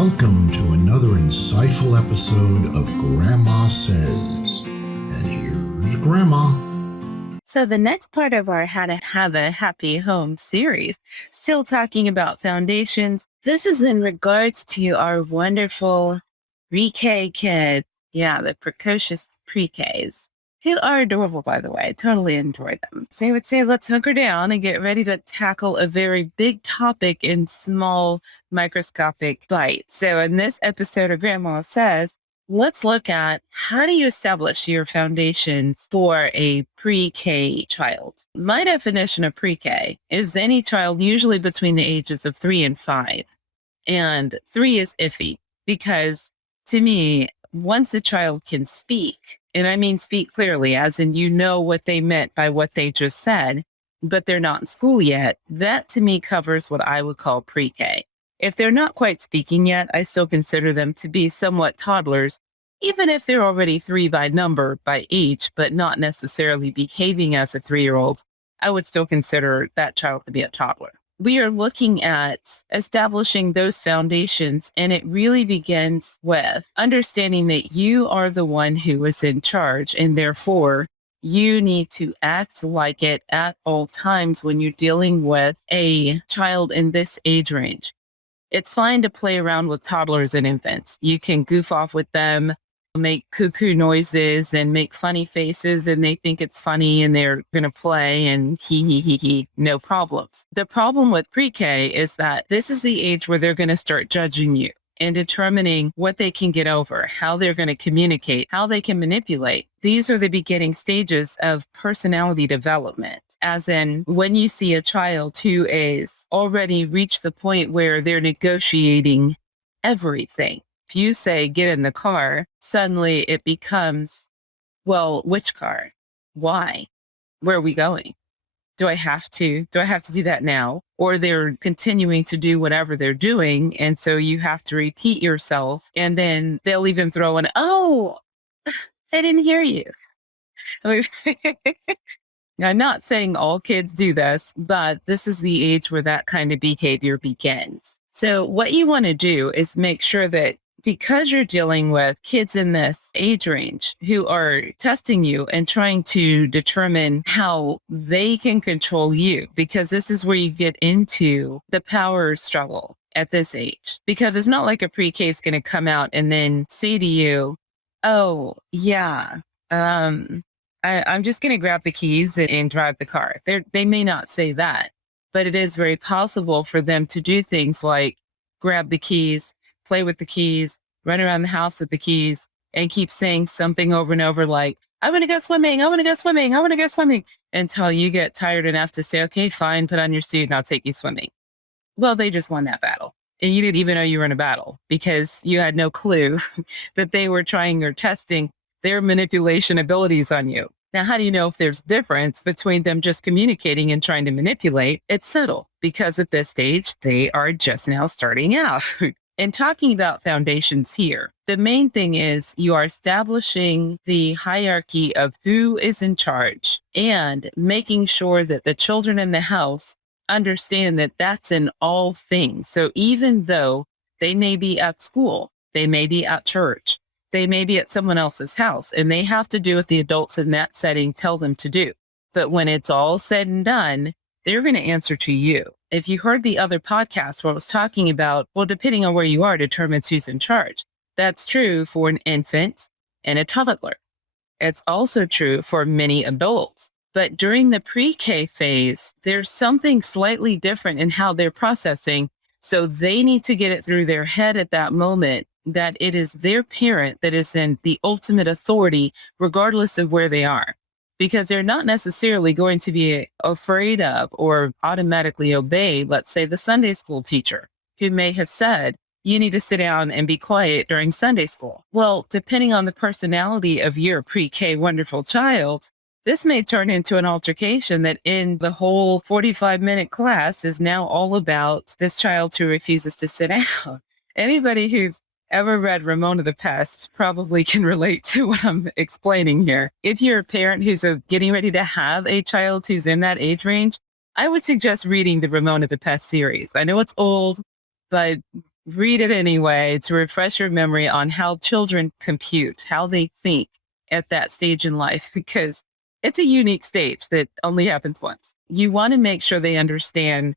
Welcome to another insightful episode of Grandma Says. And here's Grandma. So the next part of our How to Have a Happy Home series, still talking about foundations. This is in regards to our wonderful pre-K kids. Yeah, the precocious pre-Ks, who are adorable, by the way. I totally enjoy them. So I would say let's hunker down and get ready to tackle a very big topic in small microscopic bites. So in this episode of Grandma Says, let's look at how do you establish your foundations for a pre-K child. My definition of pre-K is any child usually between the ages of 3 and 5. And 3 is iffy because to me, once a child can speak, and I mean speak clearly, as in you know what they meant by what they just said, but they're not in school yet, that to me covers what I would call pre-K. If they're not quite speaking yet, I still consider them to be somewhat toddlers, even if they're already 3 by number, by age, but not necessarily behaving as a 3-year-old. I would still consider that child to be a toddler. We are looking at establishing those foundations, and it really begins with understanding that you are the one who is in charge, and therefore you need to act like it at all times when you're dealing with a child in this age range. It's fine to play around with toddlers and infants. You can goof off with them, make cuckoo noises and make funny faces, and they think it's funny and they're going to play and he, no problems. The problem with pre-K is that this is the age where they're going to start judging you and determining what they can get over, how they're going to communicate, how they can manipulate. These are the beginning stages of personality development, as in when you see a child who is already reached the point where they're negotiating everything. If you say, get in the car, suddenly it becomes, well, which car? Why? Where are we going? Do I have to do that now? Or they're continuing to do whatever they're doing. And so you have to repeat yourself. And then they'll even throw in, oh, I didn't hear you. I'm not saying all kids do this, but this is the age where that kind of behavior begins. So what you want to do is make sure that because you're dealing with kids in this age range who are testing you and trying to determine how they can control you, because this is where you get into the power struggle at this age. Because it's not like a pre-K is going to come out and then say to you, oh, yeah, I'm just going to grab the keys and drive the car. They may not say that, but it is very possible for them to do things like grab the keys, play with the keys, run around the house with the keys, and keep saying something over and over like, I want to go swimming, I want to go swimming, I want to go swimming, until you get tired enough to say, okay, fine, put on your suit and I'll take you swimming. Well, they just won that battle. And you didn't even know you were in a battle because you had no clue that they were trying or testing their manipulation abilities on you. Now, how do you know if there's difference between them just communicating and trying to manipulate? It's subtle because at this stage, they are just now starting out. And talking about foundations here, the main thing is you are establishing the hierarchy of who is in charge and making sure that the children in the house understand that that's in all things. So even though they may be at school, they may be at church, they may be at someone else's house, and they have to do what the adults in that setting tell them to do. But when it's all said and done, they're going to answer to you. If you heard the other podcast where I was talking about, well, depending on where you are, determines who's in charge. That's true for an infant and a toddler. It's also true for many adults. But during the pre-K phase, there's something slightly different in how they're processing. So they need to get it through their head at that moment that it is their parent that is in the ultimate authority, regardless of where they are. Because they're not necessarily going to be afraid of or automatically obey, let's say, the Sunday school teacher who may have said, you need to sit down and be quiet during Sunday school. Well, depending on the personality of your pre-K wonderful child, this may turn into an altercation that in the whole 45-minute class is now all about this child who refuses to sit down. Anybody who's ever read Ramona the Pest probably can relate to what I'm explaining here. If you're a parent who's getting ready to have a child who's in that age range, I would suggest reading the Ramona the Pest series. I know it's old, but read it anyway to refresh your memory on how children compute, how they think at that stage in life, because it's a unique stage that only happens once. You want to make sure they understand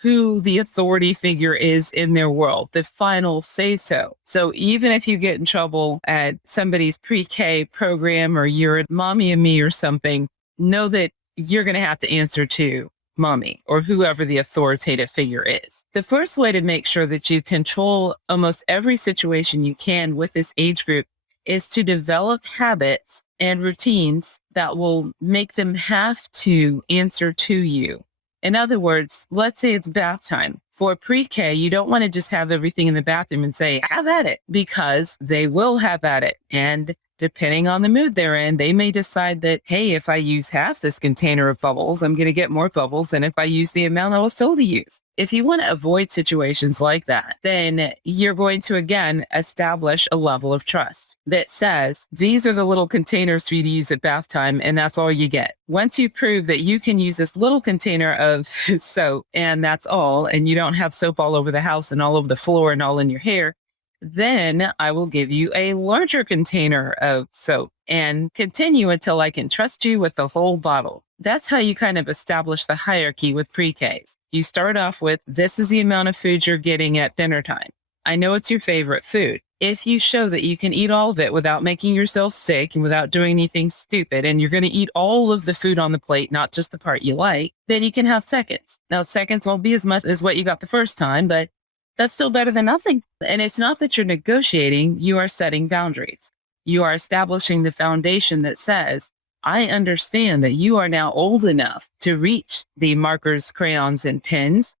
who the authority figure is in their world, the final say so. So even if you get in trouble at somebody's pre-K program or you're at Mommy and Me or something, know that you're going to have to answer to mommy or whoever the authoritative figure is. The first way to make sure that you control almost every situation you can with this age group is to develop habits and routines that will make them have to answer to you. In other words, let's say it's bath time. For pre-K, you don't want to just have everything in the bathroom and say, have at it, because they will have at it. And depending on the mood they're in, they may decide that, hey, if I use half this container of bubbles, I'm going to get more bubbles than if I use the amount I was told to use. If you want to avoid situations like that, then you're going to, again, establish a level of trust that says, these are the little containers for you to use at bath time, and that's all you get. Once you prove that you can use this little container of soap and that's all, and you don't have soap all over the house and all over the floor and all in your hair, then I will give you a larger container of soap and continue until I can trust you with the whole bottle. That's how you kind of establish the hierarchy with pre-Ks. You start off with, this is the amount of food you're getting at dinner time. I know it's your favorite food. If you show that you can eat all of it without making yourself sick and without doing anything stupid, and you're going to eat all of the food on the plate, not just the part you like, then you can have seconds. Now, seconds won't be as much as what you got the first time, but that's still better than nothing. And it's not that you're negotiating, you are setting boundaries. You are establishing the foundation that says, I understand that you are now old enough to reach the markers, crayons, and pens,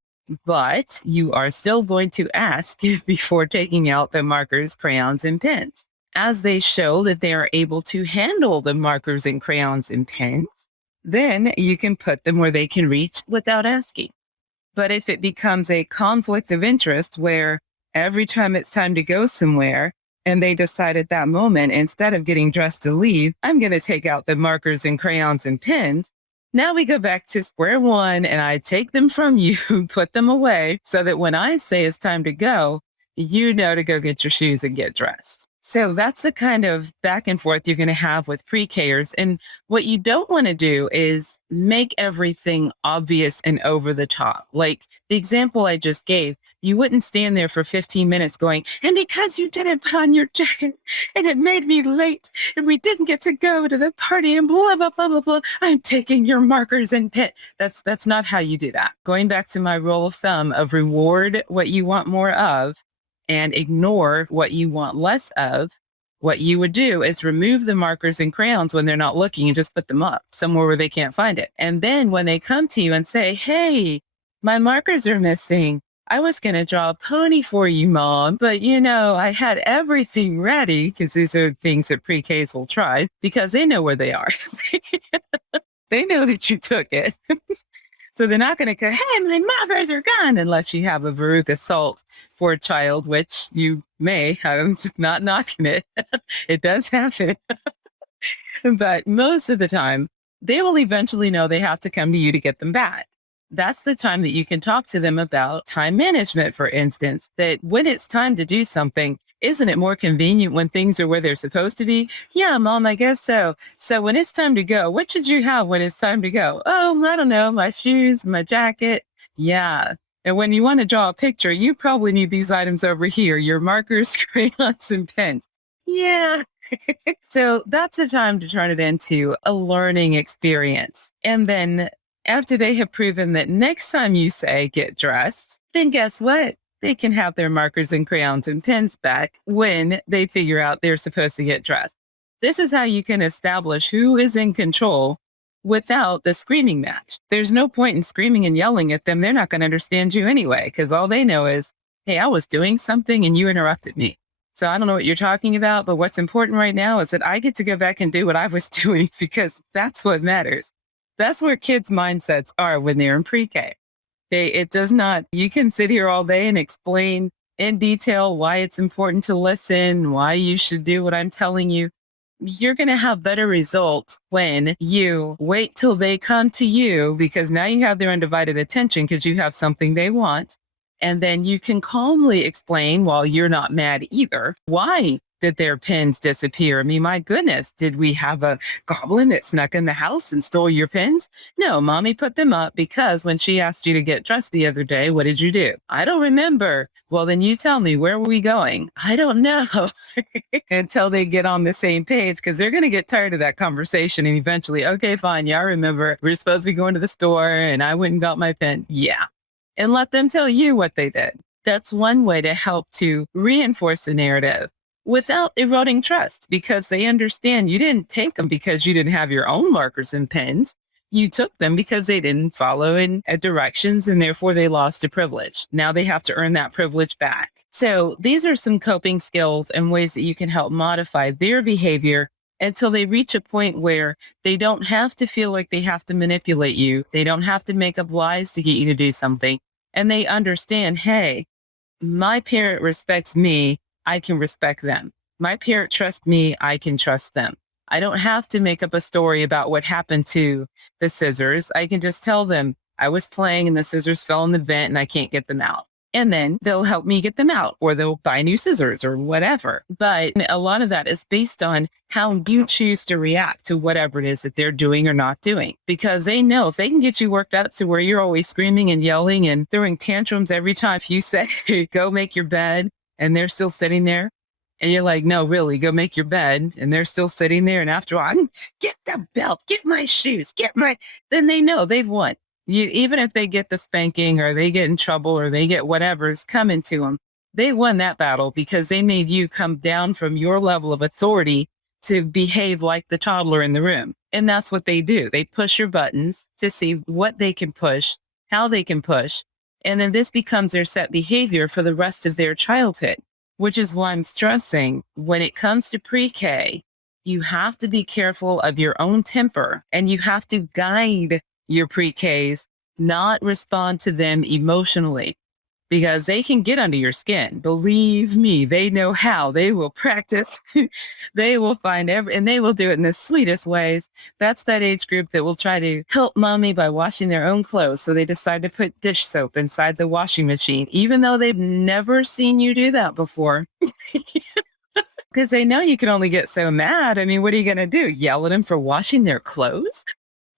but you are still going to ask before taking out the markers, crayons, and pens. As they show that they are able to handle the markers and crayons and pens, then you can put them where they can reach without asking. But if it becomes a conflict of interest where every time it's time to go somewhere and they decide at that moment, instead of getting dressed to leave, I'm going to take out the markers and crayons and pens. Now we go back to square one and I take them from you, put them away so that when I say it's time to go, you know to go get your shoes and get dressed. So that's the kind of back and forth you're going to have with pre-Kers. And what you don't want to do is make everything obvious and over the top. Like the example I just gave, you wouldn't stand there for 15 minutes going, and because you didn't put on your jacket and it made me late and we didn't get to go to the party and blah, blah, blah, blah, blah, I'm taking your markers and pen. That's not how you do that. Going back to my rule of thumb of reward what you want more of, and ignore what you want less of, what you would do is remove the markers and crayons when they're not looking and just put them up somewhere where they can't find it. And then when they come to you and say, hey, my markers are missing, I was going to draw a pony for you, Mom, but I had everything ready, because these are things that pre-Ks will try because they know where they are. They know that you took it. So they're not going to go, hey, my markers are gone, unless you have a Veruca Salt for a child, which you may. I'm not knocking it. It does happen. But most of the time, they will eventually know they have to come to you to get them back. That's the time that you can talk to them about time management, for instance, that when it's time to do something, isn't it more convenient when things are where they're supposed to be? Yeah, Mom, I guess so. So when it's time to go, what should you have when it's time to go? Oh, I don't know, my shoes, my jacket. Yeah. And when you want to draw a picture, you probably need these items over here, your markers, crayons, and pens. Yeah. So that's the time to turn it into a learning experience. And then after they have proven that next time you say get dressed, then guess what? They can have their markers and crayons and pens back when they figure out they're supposed to get dressed. This is how you can establish who is in control without the screaming match. There's no point in screaming and yelling at them. They're not going to understand you anyway, because all they know is, hey, I was doing something and you interrupted me. So I don't know what you're talking about, but what's important right now is that I get to go back and do what I was doing, because that's what matters. That's where kids' mindsets are when they're in pre-K. It does not, you can sit here all day and explain in detail why it's important to listen, why you should do what I'm telling you. You're going to have better results when you wait till they come to you, because now you have their undivided attention because you have something they want. And then you can calmly explain, while you're not mad either, why did their pens disappear? I mean, my goodness, did we have a goblin that snuck in the house and stole your pens? No, mommy put them up because when she asked you to get dressed the other day, what did you do? I don't remember. Well, then you tell me, where were we going? I don't know. Until they get on the same page, because they're going to get tired of that conversation and eventually, okay, fine. Yeah, I remember. We're supposed to be going to the store and I went and got my pen. Yeah. And let them tell you what they did. That's one way to help to reinforce the narrative without eroding trust, because they understand you didn't take them because you didn't have your own markers and pens. You took them because they didn't follow in directions and therefore they lost a privilege. Now they have to earn that privilege back. So these are some coping skills and ways that you can help modify their behavior until they reach a point where they don't have to feel like they have to manipulate you. They don't have to make up lies to get you to do something. And they understand, hey, my parent respects me. I can respect them. My parent trusts me. I can trust them. I don't have to make up a story about what happened to the scissors. I can just tell them I was playing and the scissors fell in the vent and I can't get them out. And then they'll help me get them out, or they'll buy new scissors or whatever. But a lot of that is based on how you choose to react to whatever it is that they're doing or not doing, because they know if they can get you worked up to where you're always screaming and yelling and throwing tantrums every time you say, go make your bed, and they're still sitting there. And you're like, no, really, go make your bed. And they're still sitting there. And after all, get the belt, get my shoes, then they know they've won. Even if they get the spanking or they get in trouble or they get whatever's coming to them, they won that battle because they made you come down from your level of authority to behave like the toddler in the room. And that's what they do. They push your buttons to see what they can push, how they can push. And then this becomes their set behavior for the rest of their childhood, which is why I'm stressing when it comes to pre-K, you have to be careful of your own temper and you have to guide your pre-Ks, not respond to them emotionally, because they can get under your skin. Believe me, they know how. They will practice. They will find and they will do it in the sweetest ways. That's that age group that will try to help mommy by washing their own clothes. So they decide to put dish soap inside the washing machine, even though they've never seen you do that before. Because they know you can only get so mad. I mean, what are you going to do? Yell at them for washing their clothes?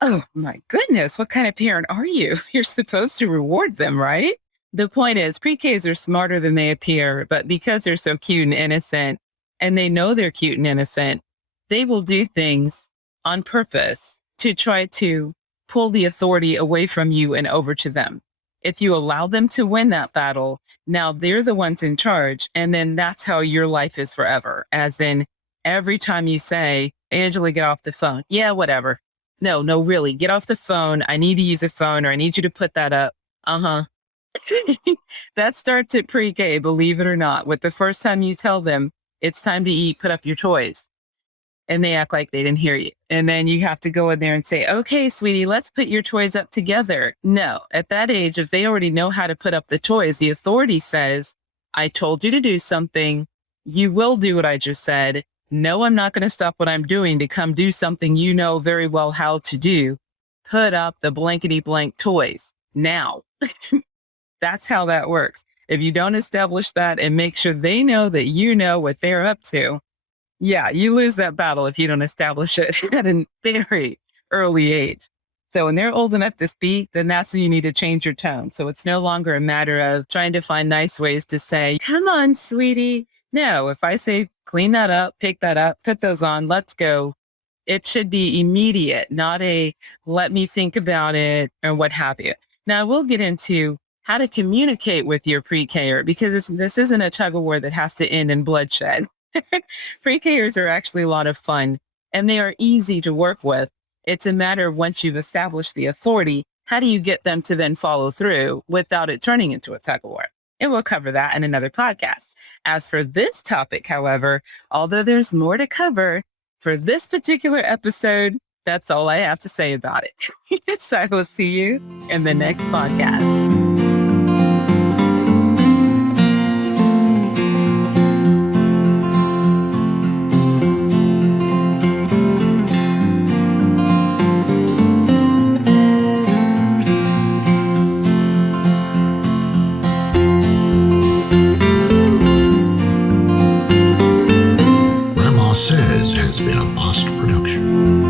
Oh my goodness, what kind of parent are you? You're supposed to reward them, right? The point is, pre-Ks are smarter than they appear, but because they're so cute and innocent, and they know they're cute and innocent, they will do things on purpose to try to pull the authority away from you and over to them. If you allow them to win that battle, now they're the ones in charge, and then that's how your life is forever. As in, every time you say, Angela, get off the phone. Yeah, whatever. No, really, get off the phone. I need to use a phone, or I need you to put that up. Uh-huh. That starts at pre-K, believe it or not. With the first time you tell them it's time to eat, put up your toys. And they act like they didn't hear you. And then you have to go in there and say, okay, sweetie, let's put your toys up together. No, at that age, if they already know how to put up the toys, the authority says, I told you to do something. You will do what I just said. No, I'm not going to stop what I'm doing to come do something you know very well how to do. Put up the blankety blank toys now. That's how that works. If you don't establish that and make sure they know that you know what they're up to, yeah, you lose that battle if you don't establish it at a very early age. So when they're old enough to speak, then that's when you need to change your tone. So it's no longer a matter of trying to find nice ways to say, come on, sweetie. No, if I say, clean that up, pick that up, put those on, let's go. It should be immediate, not a let me think about it or what have you. Now, we'll get into how to communicate with your pre-Ker, because this isn't a tug of war that has to end in bloodshed. Pre-Kers are actually a lot of fun, and they are easy to work with. It's a matter of once you've established the authority, how do you get them to then follow through without it turning into a tug of war? And we'll cover that in another podcast. As for this topic, however, although there's more to cover, for this particular episode, that's all I have to say about it. So I will see you in the next podcast. Grandma Says has been a Bost production.